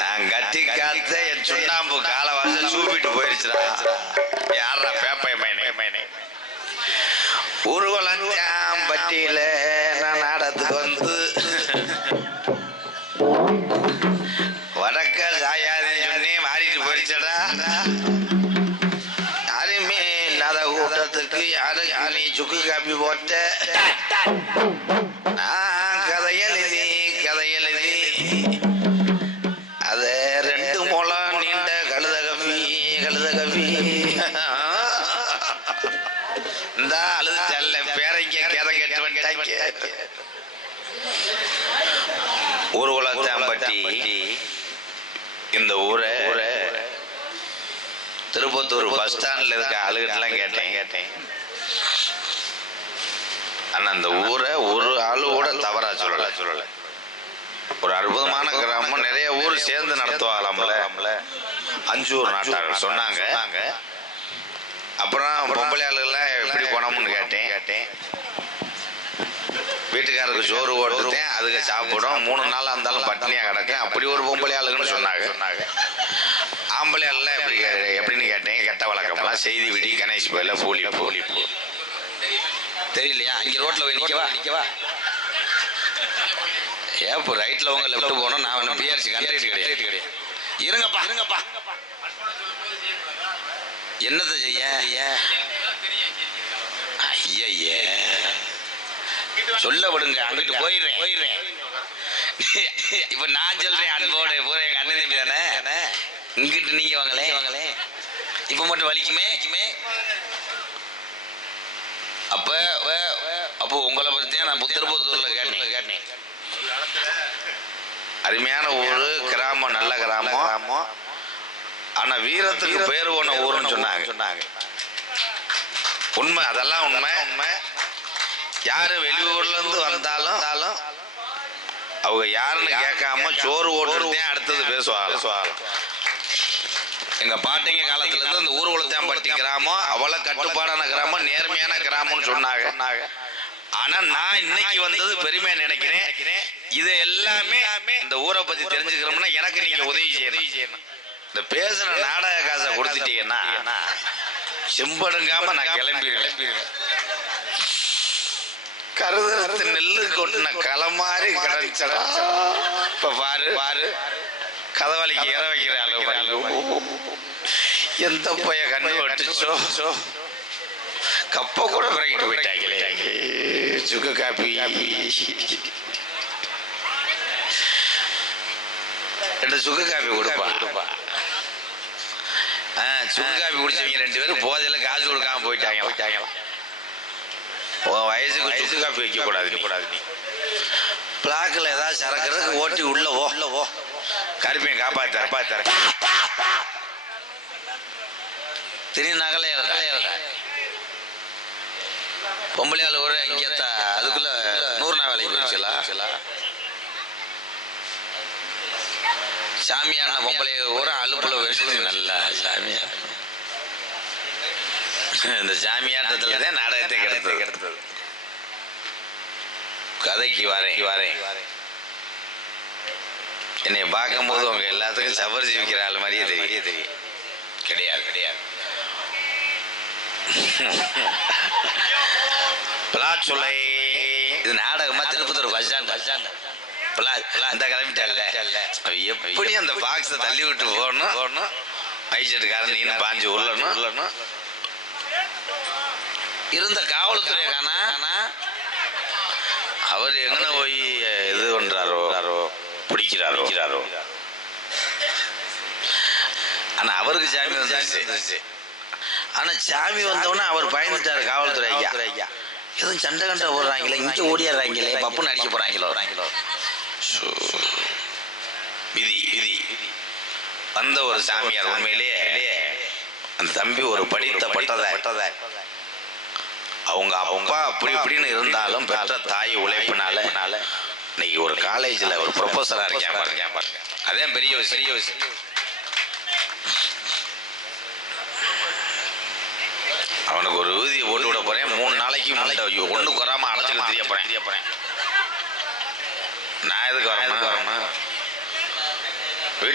நான் கட்டி காத்த என் சுண்ணாம்பு கால வருஷம் சூப்பிட்டு போயிருச்சுடா. யாரா பேப்பை மைனே ஊர்வலஞ்சாம்பட்டியில நான் நாடத்துக்கு வந்து வடக்க சாயாதேன்னு சொன்னே மாறிட்டு போயிருச்சடா. யாருமே இல்லாத கூட்டத்துக்கு யாருக்கு நீ சுக்கு காப்பி போட்ட? கதையெழுதி அத 2 முழம் நீண்ட கழுத கவி இந்த அழுது தல்ல பேரைங்க கேத கேட்டு வந்துட்டாங்க. ஊர்வலத்தாம்பட்டி இந்த ஊரை திருப்பத்தூர் பஸ் ஸ்டாண்ட்ல இருக்க ஆளுகிட்டலாம் கேட்டேன். ஆனா அந்த ஊரை ஒரு ஆளு கூட தவறா சொல்லல. ஒரு அற்புதமான கிராமம், நிறைய ஊர் சேர்ந்து நடத்துவாங்களாம்ல. அஞ்சூர் நாட்டார்கள் சொன்னாங்க. அப்புறம் பொம்பளை ஆளுகள்லாம் எப்படி போனோம்னு கேட்டேன். வீட்டுக்காரருக்கு சோறு ஓட்டுத்தேன், அதுக்கு சாப்பிடும், 3 நாளாக இருந்தாலும் பட்டினியாக கிடக்கும். அப்படி ஒரு பொம்பளை ஆளுங்கன்னு சொன்னாங்க. ஆம்பளை ஆளுலாம் எப்படின்னு கேட்டேன். கெட்ட வழக்கம்லாம் செய்தி விடி கணேஷ் கோயில போலி தெரியலையா? அங்கே ரோட்டில் போய் நிற்கவா? ஏப்போ ரைட்டில் உங்க லெஃப்ட் போகணும். நான் ஒன்றும் பிஆர்சி கண்டக்டர் கிடையாது. இருங்கப்பா என்னத்தை செய்ய? ஐயே சொல்ல விடுங்க, அங்கிட்டு போயிடுறேன். இப்ப நான் சொல்றேன் அன்போடு போற எங்க அண்ணன் தம்பி தானே. இங்கிட்டு நீங்க வாங்களே. இப்ப மட்டும் வலிக்குமே. அப்போ உங்களை பத்தி நான் திருப்பத்தூர்ல கேட்டேன். அருமையான ஊரு, கிராமம், நல்ல கிராமம். ஆனா வீரத்துக்கு பேர் போன ஊருன்னு சொன்னாங்க. உண்மை, அதெல்லாம் உண்மை. யாரு வெளியூர்ல இருந்து வந்தாலும் அவங்க யாருன்னு கேட்காம சோறு ஓட்டுறதே அடுத்தது பேசுவாங்க. எங்க பாட்டிங்க காலத்துல இருந்து இந்த ஊர்வலத்தாம்பட்டி கிராமம் அவ்வளவு கட்டுப்பாடான கிராமம், நேர்மையான கிராமம்னு சொன்னாங்க. ஆனா நான் இன்னைக்கு வந்தது பெருமையா நினைக்கிறேன். இது எல்லாமே இந்த ஊரை பத்தி தெரிஞ்சுக்கிறோம்னா எனக்கு நீங்க உதவி செய்யணும். இந்த பேசுன நாடக காசை கொடுத்துட்டீங்கன்னா செம்படுங்காம நான் கிளம்பிடுவேன். கருதத்து நெல்லு கொட்டின களை மாதிரி கிடைச்சடா. இப்ப பாரு கதவலிக்கு இற வைக்கிற அளவு எந்த பைய கண்ணு வட்டுச்சோ கப்ப கூட பிறகிட்டு போயிட்டாங்களே. சுக்கு காப்பி 2 சுக்கு காப்பி கொடுப்பா. சுக்கு காப்பி குடிச்சவங்க 2 பேரும் போதையில காசு கொடுக்காம போயிட்டாங்க. வயசுக்கு சுக்கு காப்பி வைக்க கூடாது. நீ பிளாக்ல ஏதாவது சரக்கிறதுக்கு ஓட்டி உள்ளவோ கருப்பையும் காப்பாத்தார திருநாங்களே பொம்பளையால் ஒரு இங்கேத்த அதுக்குள்ள 100 நாள் வேலைக்கு போயிடுச்சுல. சாமியான பொம்பளைய ஒரு அலுப்புல வச்சு நல்லா சாமியா. இந்த சாமியாட்டத்துல தான் நாடகத்தை கெடுத்தது. கதைக்கு வரேன். என்னை பார்க்கும்போது உங்க எல்லாத்துக்கும் சபர் ஜீவிக்கிற ஆள் மாதிரியே தெரியும். கிடையாது. பிளாச்சுலை இது நாடகமா திருப்பத்தூர் பஸ் ஸ்டாண்ட் இந்த கிளம்பிட்டால எப்படி அந்த பாக்ஸை தள்ளி விட்டு போகணும். ஐசெட்டுக்காரன் நீனு பாஞ்சு உள்ளணும். இருந்த காவல்துறை காணா. அவர் எங்கன போய் இது பண்றாரோ பிடிக்கிறாரோ. ஆனா அவருக்கு சாமி வந்துருச்சு. ஆனா சாமி வந்தோடனே அவர் பயந்துட்டாரு காவல்துறை ஐயா. எதுவும் சண்டை கண்டை ஓடுறாங்களே, இங்க ஓடிடுறாங்களே, பப்புன்னு அடிக்க போறாங்களோ. விதி வந்த ஒரு சாமியார் உண்மையிலேயே அந்த தம்பி ஒரு படித்த பட்டத. அவங்க அப்படி இப்படின்னு இருந்தாலும் பெற்ற தாய் உழைப்பினால இன்னைக்கு ஒரு காலேஜில் ஒரு ப்ரொஃபஸரா இருக்கேன் பாருங்க. அதே பெரிய விஷயம். அவனுக்கு ஒரு ஊதியை போட்டு விட போறேன். 3 நாளைக்கு ஒண்ணு குறாம அடைச்சுக்க தெரிய போறேன்.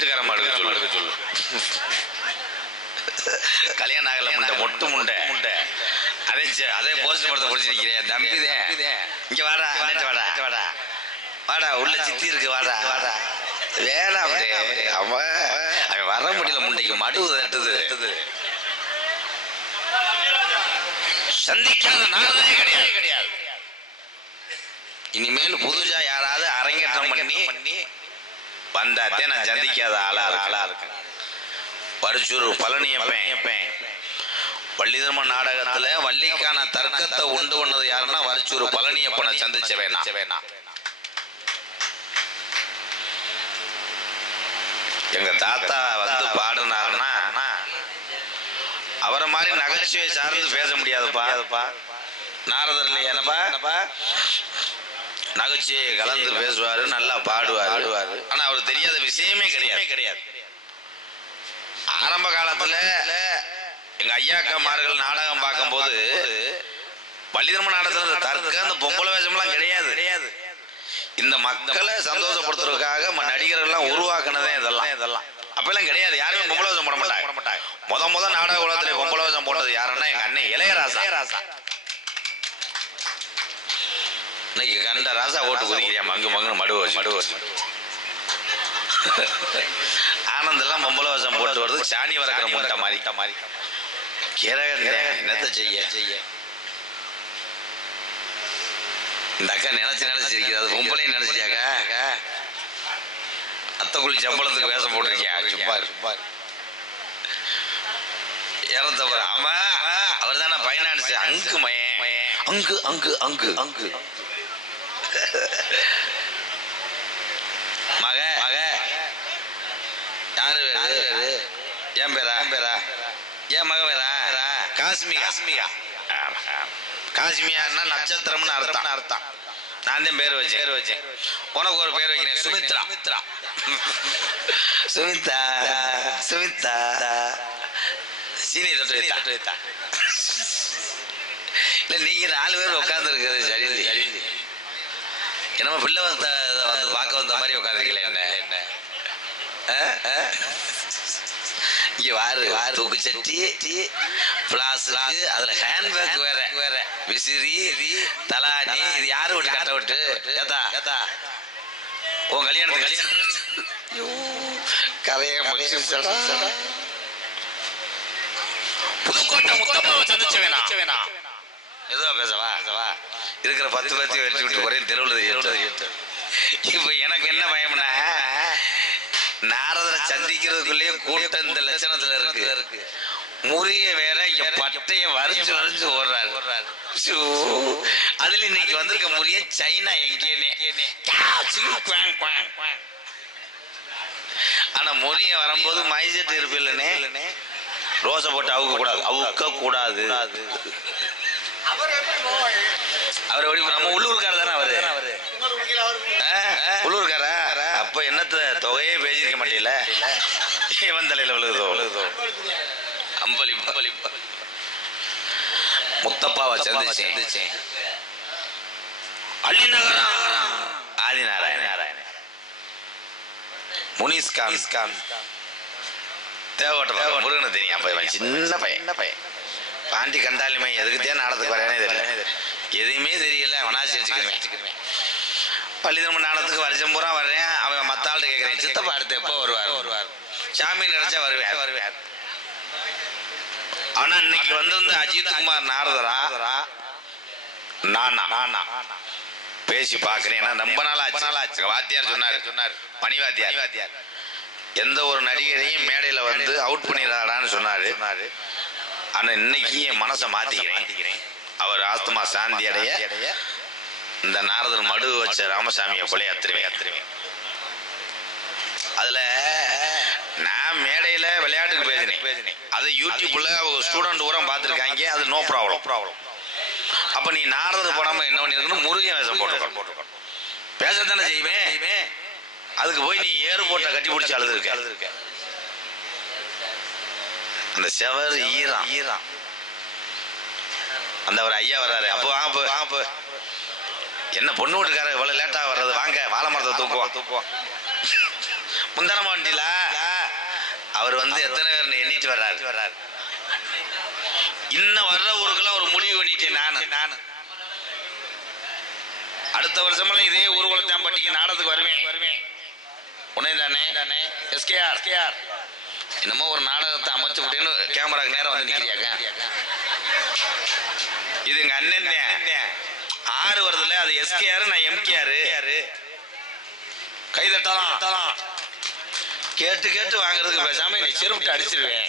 வீட்டுக்காரம்மா எடுக்க சொல்லு. கல்யாணம் ஆகல முண்டை மொட்டு முண்டை அதே போஸ்ட் படத்தை பிடிச்சிருக்கிறேன் தம்பிதே. இங்க வாடா வாடா வாடா வாடா உள்ள சித்தி இருக்கு வாடா வாடா வேடா அவன் வர முடியல முண்டைக்கு மடுவு தட்டுது. சந்திக்காத நாளே கிடையாது. இனிமேல் புதுசா யாராவது அரங்கேற்றம் பண்ணி வந்தாத்தே நான் சந்திக்காத ஆளா இருக்கு. பரிச்சூர் பழனியப்பேன் வள்ளிதர்ம நாடகத்துல வள்ளிக்கான தர்க்கத்தை உண்டு பண்ணது யாருன்னா வரிச்சூர் பழனியப்பனை சந்திச்ச வேணா. எங்க தாத்தா வந்து பாடுனாருன்னா அவரை மாதிரி நகைச்சுவை சார்ந்து பேச முடியாதுப்பா. நாரதர் இல்லையா என்னப்பா நகைச்சுவை கலந்து பேசுவாரு, நல்லா பாடுவாரு. ஆனா அவருக்கு தெரியாத விஷயமே கிடையாது. ஆரம்ப காலத்துல எங்க ஐயாக்கமார்கள் நாடகம் பார்க்கும் போது வள்ளிதர்ம நாடகத்துல தர்க்க அந்த பொம்பளை வேஷம்லாம் கிடையாது. இந்த மக்களை சந்தோஷப்படுத்துறதுக்காக நடிகர்கள்லாம் உருவாக்குனதே இதெல்லாம் அப்பெல்லாம் கிடையாது. யாருமே பொம்பளை வேஷம் போட மாட்டாங்க. முத நாடக உலகத்துல பொம்பளை வேஷம் போட்டது யாருன்னா எங்க அண்ணன் இளையராசா. இன்னைக்கு கண்ட ராசா ஓட்டு குதிக்கிறியா மங்கு மடுவு ஆனந்தெல்லாம் பொம்பளை வேஷம் போட்டு வருது. சாணி வளர்க்குற முட்டை மாதிரி என்னத்தை செய்ய இந்த அக்கா நினைச்சிருக்கு. அது பொம்பளையும் நினைச்சியாக்கா அத்தைக்குழி சம்பளத்துக்கு வேஷம் போட்டிருக்கியா சும்மா இறந்தவர். ஆமா அவர் தானே பைனான்ஸ் அங்கு மயன் அங்கு மக யாரு ஏன் பேரா ஏன் மக வேறா காஸ்மியான்னா நட்சத்திரம்னு அர்த்தம். நான் தான் பேர் வச்சேன். உனக்கு ஒரு பேர் வைக்கிறேன் சுமித்ரா சீனி தொட்டு வைத்தா. இல்ல நீங்க 4 பேர் உட்கார்ந்து இருக்கிறது சரி. என்னமோ பிள்ளை வந்து பார்க்க வந்த மாதிரி உட்காந்துருக்கல என்ன இங்க வாரு தூக்கு சட்டி பிளாஸ்க்கு அதுல ஹேண்ட்பேக் வேற விசிறி தலானி இது யாரு விட்டு கட்ட விட்டு ஏத்தா உன் கல்யாணத்துக்கு கதையை புதுக்கோட்டை முத்தப்பாவை சந்திச்சு வேணா எதுவா பேசவா இருக்கிற 10 பேர்த்தையும் வச்சு விட்டு போறேன் தெருவில். இப்ப எனக்கு என்ன பயம்னா நாரதரை சந்திக்கிறதுக்குள்ளேயே கூட்டம் இந்த லட்சணத்துல இருக்கு. முறிய வேற இங்க பட்டைய வரைஞ்சு ஓடுறாரு. அதுல இன்னைக்கு வந்திருக்க முறிய சைனா எங்கேனே. ஆனா முறிய வரும்போது மைசெட் இருப்பில்லனே ரோசை போட்டு அவுக்க கூடாது. அவர் நம்ம உள்ளூர்கார தானே அவரு உள்ளூர்காரா? அப்ப என்னத்த தொகையே பேசிருக்க மாட்டீல. இவன் தலையில விழுகுதோ அம்பலி முத்தப்பாவை சந்திச்சேன். அள்ளிநகரம் ஆதிநாராயண முனிஸ்கான் தேவட்ட முருகனை தெரியும். சின்ன பையன் பாண்டி கண்டாலுமே எதுக்குத்தே நாடத்துக்கு வரையானே தெரியல. எதுவுமே தெரியல. அவனாச்சு வச்சுக்கிறேன். பள்ளிதர்ம நாடத்துக்கு வருஷம் பூரா வர்றேன். அவன் மத்த ஆள்கிட்ட கேட்கிறேன் சித்தப்பா அடுத்து எப்போ வருவார் சாமி நினைச்சா வருவேன். ஆனா இன்னைக்கு வந்து அஜித் குமார் நாரதரா நானா பேசி பாக்குறேன். ரொம்ப நாளாச்சு. வாத்தியார் சொன்னார் மணி வாத்தியார் எந்த ஒரு நடிகரையும் மேடையில வந்து அவுட் பண்ணிடாடான்னு சொன்னாரு. ஆனா இன்னைக்கு என் மனசை மாத்திக்கிறேன். அவர் ஆஸ்துமா சாந்தி அடைய இந்த நாரதர் மடு வச்ச ராமசாமியை கொலையா திருவேன். அதுல நான் மேடையில விளையாட்டுக்கு பேசினேன். அது யூடியூப்ல ஸ்டூடெண்ட் பூரா பார்த்துருக்காங்க. அது நோ ப்ராப்ளம். அப்ப நீ நாரதர் படம் என்ன பண்ணிருக்கணும் முருகன் வேஷம் போட்டு பேசத்தானே செய்வேன். அதுக்கு போய் நீ ஏர்போர்ட்டை கட்டி பிடிச்சி அழுதுருக்க. அந்த செவர் ஈரம் அந்த ஒரு ஐயா வர்றாரு. அப்போ வாங்க என்ன பொண்ணு வீட்டுக்காரர் இவ்வளவு லேட்டா வர்றது, வாங்க வாழை மரத்தை தூக்குவோம். முந்தானமா வண்டியில அவர் வந்து எத்தனை பேர் எண்ணிட்டு வர்றாரு. இன்னும் வர்ற ஊருக்கெல்லாம் ஒரு முடிவு பண்ணிட்டேன் நானு. அடுத்த வருஷமெல்லாம் இதே ஊர்வலத்தாம்பட்டிக்கு நாடகத்துக்கு வருவேன். உடனே தானே எஸ்கேஆர் என்னமோ ஒரு நாடகத்தை அமைச்சு விட்டேன்னு கேமராக்கு நேரம் வந்து நிக்கிறியாங்க. இது எங்க அண்ணன் 6 வருதுல, அது எஸ்கேஆர், நான் எம்கேஆர். கைதட்டலாம். கேட்டு வாங்குறதுக்கு பேசாம நீ செருப்பிட்டு அடிச்சிருவேன்.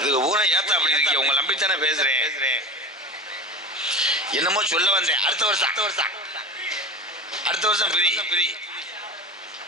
இது ஊரை ஏத்த அப்படி இருக்கீங்க, உங்க நம்பித்தானே பேசுறேன். என்னமோ சொல்ல வந்தேன். அடுத்த வருஷம்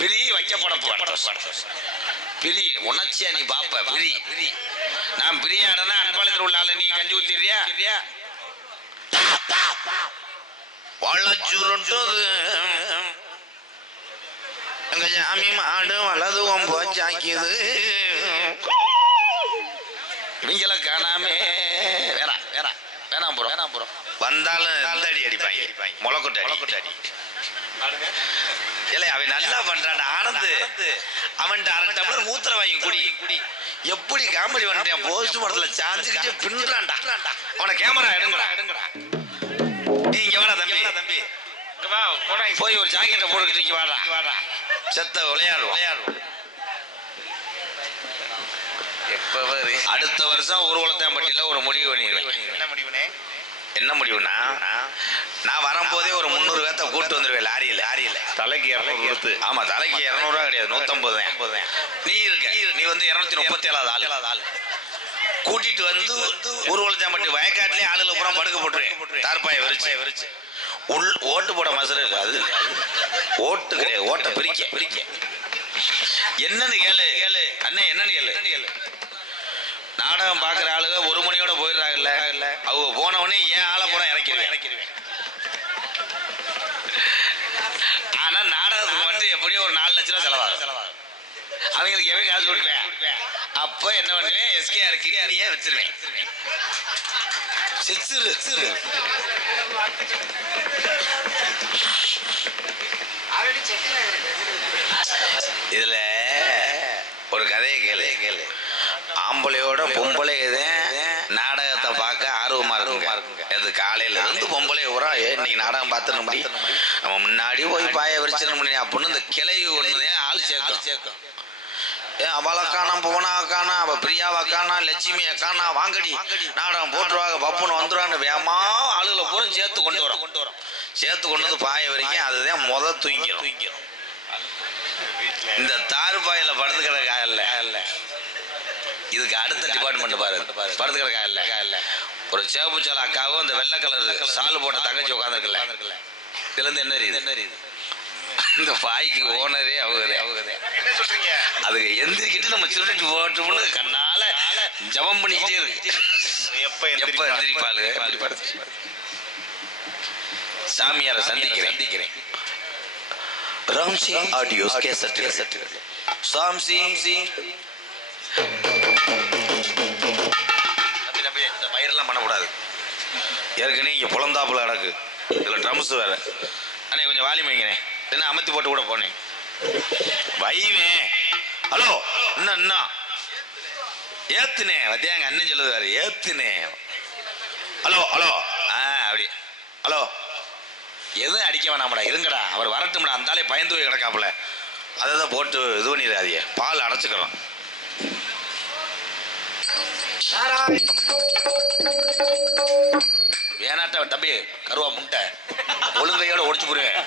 பிரி வைக்கப்பட பிரி உணர்ச்சியா நீ பாப்ப. பிரி நான் பிரியாடனா அன்பாளத்தில் உள்ள ஆளு நீ கஞ்சி ஊத்திடுறியா? வளச்சுருண்டது எங்க ஜாமி மாடு வலதுவம் போச்சாக்கியது. இவங்கள காணாமே வேணாம் போறோம். வந்தாலும் இந்த அடி அடிப்பாங்க, முளைக்கொட்டை அடி. இல்ல அவன் நல்லா பண்றான் ஆனந்து. அவன் 1/2 டம்ளர் மூத்திர வாங்கி குடி. எப்படி காமெடி பண்றான், போஸ்ட் மரத்துல சாஞ்சுக்கிட்டு பின்றான்டா. அவனை கேமரா எடுங்கடா. நீங்க வாடா தம்பி, போய் ஒரு ஜாக்கெட்டை போட்டுக்கிட்டு வாடா. செத்த விளையாடுவோம். அடுத்த வருஷம் ஊர்வலத்தாம்பட்டியில ஒரு முடிவு பண்ணிடுவேன். என்ன முடிவுனா, நான் வரும்போதே ஒரு 300 பேர்த்த கூட்டு வந்துருவேன் லாரியில. தலைக்கு 200. ஆமா, தலைக்கு 200 ரூபா கிடையாது, 150. நீ வந்து 237 ஆள் கூட்டிட்டு வந்து ஊர்வலத்தாம்பட்டி வயக்காட்டிலே ஆளுல பூரா படுக்க போட்டுருவேன். தார்பாயை விரிச்சு ஓட்டு போட மசரு அது ஓட்டு கிடையாது, ஓட்ட பிரிக்க. என்னன்னு கேளு அண்ணே, என்னன்னு கேளு. நாடகம் பாக்குற ஆளுங்க 1 மணியோட போயிடுறாங்கல்ல, அவங்க போனவனே ஏன் ஆளை பூரா இறக்கிடுவேன். ஆனா நாடகத்துக்கு மட்டும் எப்படியும் ஒரு 4 லட்சம் ரூபா செலவாகும். அவங்களுக்கு எவன் காசு கொடுப்பேன். அப்ப என்ன பண்ணுவேன், எஸ்கேஆர் கிட்னியே வச்சிருவேன். இதுல ஒரு கதையை கேளு. ஆம்பளையோட பொம்பளை நாடகத்தை பார்க்க ஆர்வமா இருக்குங்க. அது காலையில இருந்து பொம்பளை ஊரா இன்னைக்கு நாடகம் பார்த்துட முடியும், நம்ம முன்னாடி போய் பாய விரிச்சிட முடியும் அப்படின்னு இந்த கிளவி ஒண்ணுதான் ஆள் சேர்க்கும். அவளை காணா, புவனா காணா, அவ பிரியாவை காணா, லட்சுமியை காணா, வாங்கடி நாடகம் போட்டுருவாங்க, பப்புன்னு வந்துடுவான்னு வேமா ஆளுகளை பூரா சேர்த்து கொண்டு வரோம். சேர்த்து கொண்டு வந்து பாய வரைக்கும் அதுதான் தூங்கிடும். இந்த தார்பாயில படுத்து கிடக்காயில்ல, இதுக்கு அடுத்த டிபார்ட்மெண்ட் பாரு, படுத்து கிடக்காயில்ல. ஒரு சேப்பு சோள அக்காவும் இந்த வெள்ளை கலர் சால் போட்ட தங்கச்சி உட்காந்துருக்குல்ல, இதுல இருந்து என்ன ரீது, இந்த பாய்க்கு ஓனரே அவங்க. அதுக்கு எந்திரிக்கிட்டு நம்ம சுருட்டு போட்டோம்னு கண்ணால ஜபம் பண்ணிக்கிட்டே இருக்கு. எப்ப எந்திரிப்பாளு சாமியார சந்திக்கிறேன். ராம்சி ஆடியோஸ் கேசட் சாம்சி இந்த பயிரெல்லாம் பண்ணக்கூடாது. ஏற்கனவே இங்க புலந்தாப்புல நடக்கு, இதுல ட்ரம்ஸ் வேற. அண்ணே கொஞ்சம் வாலி வைக்கிறேன், என்ன அமர்த்தி போட்டு கூட போனேன் வைவேன். ஹலோ என்ன ஏத்துனே வத்தியாங்க அண்ணன் சொல்லுவாரு, ஏத்துனே. ஹலோ அப்படி ஹலோ எதுவும் அடிக்க வேணாமடா, இருங்கடா அவர் வரட்டும்டா. அந்தாலே பயந்து போய் கிடக்காப்புல, அதை போட்டு இது பண்ணிடாதீங்க, பால் அடைச்சுக்கிறோம். வேணாட்ட தம்பி கருவா முட்டை ஒழுங்கையோட ஒடிச்சு போடுவேன்.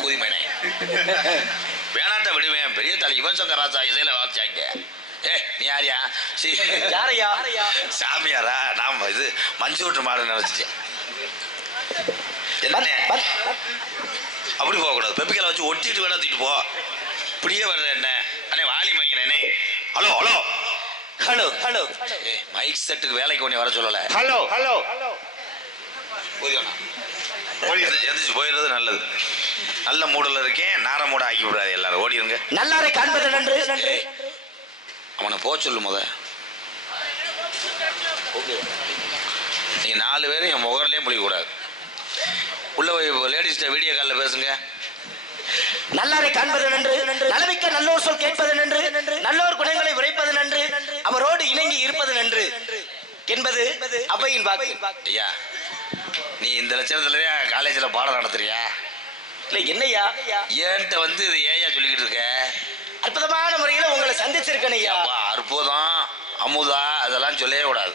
கூதி மேனே வேணாட்ட விடுவேன். பெரிய தலை இவன் சங்கராசா இசையில வாசிச்சாங்க. நீ யாரியா? சாமியாரா? நான் இது மஞ்சு விட்டு மாடு நினைச்சிட்டேன். என்ன அப்படி போகக்கூடாது, பெப்பிக்கலை வச்சு ஒட்டிட்டு வேணா தூக்கிட்டு போ. இப்படியே வர்ற என்ன அண்ணே வாலி வாங்கிறேனே. ஹலோ மைக் செட்டுக்கு வேலைக்கு ஒண்ணு வர சொல்லல. ஹலோ எந்திரிச்சு போயிடுறது நல்லது. நல்ல மூடல இருக்கேன், நார மூட ஆக்கி விடாது. எல்லாரும் ஓடிடுங்க. நல்லாரை காண்பது நன்று. அவனை போக சொல்லு முத. நீங்க 4 பேரும் என் முகர்லயே முழிக்க கூடாது. உள்ள போய் லேடிஸ்ட வீடியோ காலில் பேசுங்க. நல்லாரை காண்பது நன்று, நலமிக்க நல்லோர் சொல் கேட்பது நன்று. நல்லோர் குணங்களை உரைப்பது நன்று, அவரோடு இணங்கி இருப்பது நன்று என்பது அவையின் வாக்கு. ஐயா, நீ இந்த லட்சணத்துலயே காலேஜ்ல பாடம் நடத்துறியா? இல்ல என்னையா ஏன்ட்ட வந்து இது ஏயா சொல்லிக்கிட்டு இருக்க? அற்புதமான முறையில உங்களை சந்திச்சிருக்கேன் ஐயா. அற்புதம் அமுதா அதெல்லாம் சொல்லவே கூடாது.